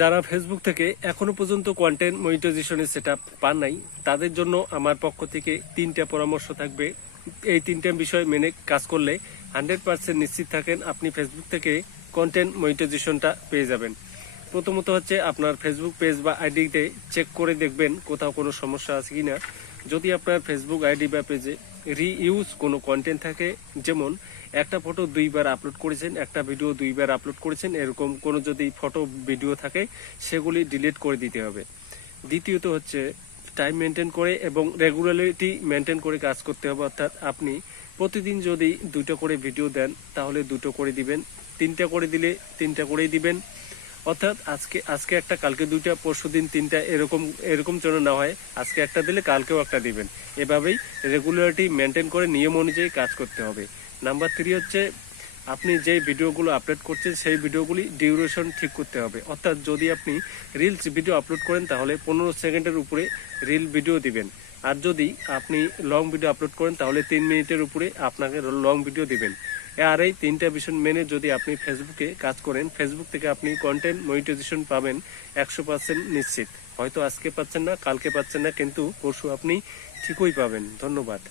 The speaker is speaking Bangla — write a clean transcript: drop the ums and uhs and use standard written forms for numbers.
যারা ফেসবুক থেকে এখনো পর্যন্ত কন্টেন্ট মনিটাইজেশনের সেটআপ পান নাই, তাদের জন্য আমার পক্ষ থেকে 3টা পরামর্শ থাকবে। এই 3টা বিষয় মেনে কাজ করলে 100% নিশ্চিত থাকেন আপনি ফেসবুক থেকে কন্টেন্ট মনিটাইজেশনটা পেয়ে যাবেন। প্রথমত হচ্ছে আপনার ফেসবুক পেজ বা আইডিতে চেক করে দেখবেন কোথাও কোনো সমস্যা আছে কিনা। যদি আপনার ফেসবুক আইডি বা পেজে রিইউজ কোনো কন্টেন্ট থাকে, যেমন একটা ফটো 2বার আপলোড করেছেন, একটা ভিডিও 2বার আপলোড করেছেন, এরকম কোনো যদি ফটো ভিডিও থাকে সেগুলি ডিলিট করে দিতে হবে। দ্বিতীয়ত হচ্ছে টাইম মেনটেন করে এবং রেগুলারিটি মেনটেন করে কাজ করতে হবে। অর্থাৎ আপনি প্রতিদিন যদি 2টা করে ভিডিও দেন তাহলে 2টো করে দিবেন, 3টা করে দিলে 3টা করেই দিবেন। অর্থাৎ আজকে একটা, কালকে 2টা, পরশুদিন 3টা, এরকম যেন না হয় আজকে একটা দিলে কালকেও একটা দিবেন। এভাবেই রেগুলারিটি মেনটেন করে নিয়ম অনুযায়ী কাজ করতে হবে। নাম্বার 3 হচ্ছে আপনি যে ভিডিওগুলো আপলোড করছেন সেই ভিডিওগুলি ডিউরেশন ঠিক করতে হবে। অর্থাৎ যদি আপনি রিলস ভিডিও আপলোড করেন তাহলে 15 সেকেন্ডের উপরে রিল ভিডিও দিবেন, আর যদি আপনি লং ভিডিও আপলোড করেন তাহলে 3 মিনিটের উপরে আপনাকে লং ভিডিও দিবেন। আর এই 3টা বিষয় মেনে যদি আপনি ফেসবুকে কাজ করেন, ফেসবুক থেকে আপনি কন্টেন্ট মনিটাইজেশন পাবেন 100% নিশ্চিত। হয়তো আজকে পাচ্ছেন না, কালকে পাচ্ছেন না, কিন্তু পরশু আপনি ঠিকই পাবেন। ধন্যবাদ।